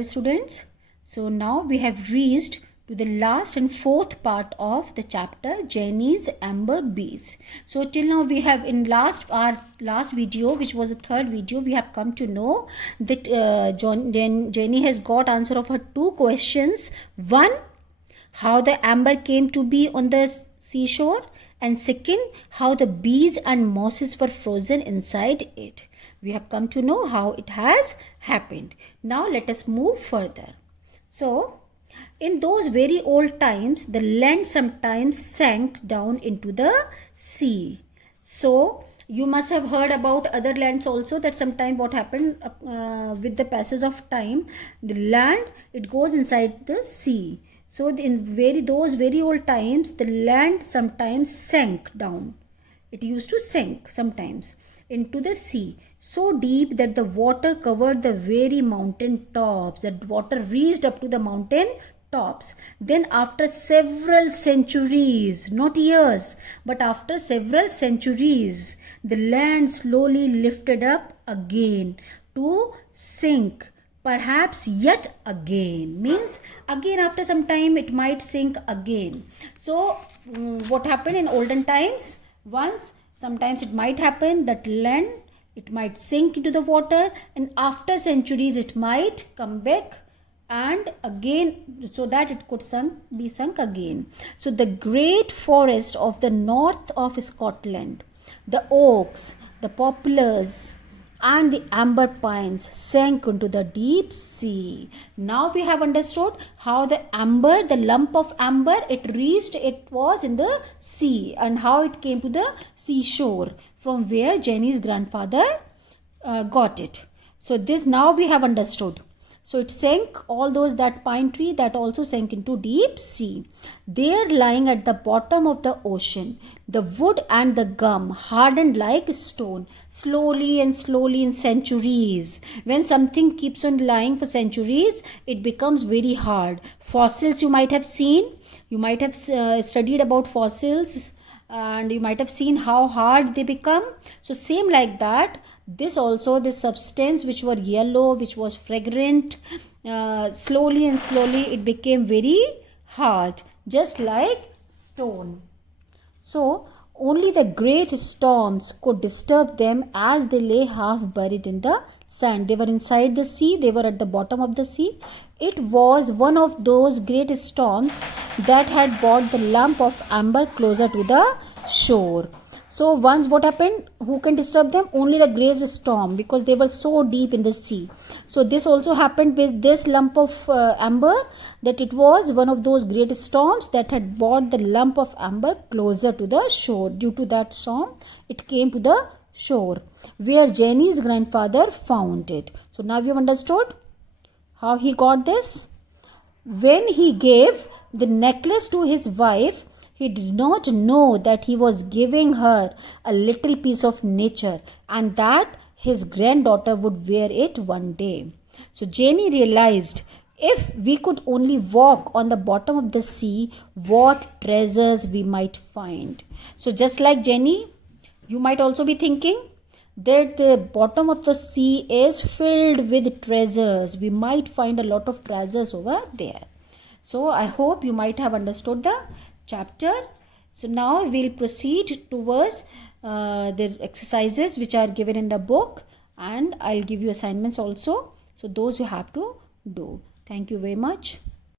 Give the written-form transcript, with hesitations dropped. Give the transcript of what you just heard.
Hello students. So now we have reached to the last and fourth part of the chapter Jenny's Amber Bees. So till now we have in our last video, which was the third video, we have come to know that Jenny has got answer of her two questions. One, how the amber came to be on the seashore, and second, how the bees and mosses were frozen inside it. We have come to know how it has happened. Now let us move further. So, in those very old times, the land sometimes sank down into the sea. So, you must have heard about other lands also, that sometime what happened with the passage of time, the land, it goes inside the sea. So, in those very old times, the land sometimes sank down. It used to sink sometimes into the sea, so deep that the water covered the very mountain tops. That water reached up to the mountain tops. Then after several centuries, not years, but after several centuries, the land slowly lifted up again to sink. Perhaps yet again, means again after some time it might sink again. So what happened in olden times? Once, sometimes it might happen that land, it might sink into the water, and after centuries it might come back and again, so that it could be sunk again. So the great forest of the north of Scotland, the oaks, the poplars, and the amber pines sank into the deep sea. Now we have understood how the amber, the lump of amber, it was in the sea, and how it came to the seashore from where Jenny's grandfather got it. So this now we have understood. So it sank, all that pine tree, that also sank into deep sea. There, lying at the bottom of the ocean, the wood and the gum hardened like stone, slowly and slowly in centuries. When something keeps on lying for centuries, it becomes very hard. Fossils you might have seen, you might have studied about fossils, and you might have seen how hard they become. So same like that, this substance which were yellow, which was fragrant, slowly and slowly it became very hard, just like stone. So only the great storms could disturb them as they lay half buried in the sand. They were inside the sea, they were at the bottom of the sea. It was one of those great storms that had brought the lump of amber closer to the shore. So once what happened, who can disturb them? Only the great storm, because they were so deep in the sea. So this also happened with this lump of amber, that it was one of those great storms that had brought the lump of amber closer to the shore. Due to that storm, it came to the shore where Jenny's grandfather found it. So now we have understood how he got this. When he gave the necklace to his wife, he did not know that he was giving her a little piece of nature, and that his granddaughter would wear it one day. So Jenny realized, if we could only walk on the bottom of the sea, what treasures we might find. So just like Jenny, you might also be thinking that the bottom of the sea is filled with treasures. We might find a lot of treasures over there. So I hope you might have understood the chapter. So now we'll proceed towards the exercises which are given in the book, and I'll give you assignments also. So those you have to do. Thank you very much.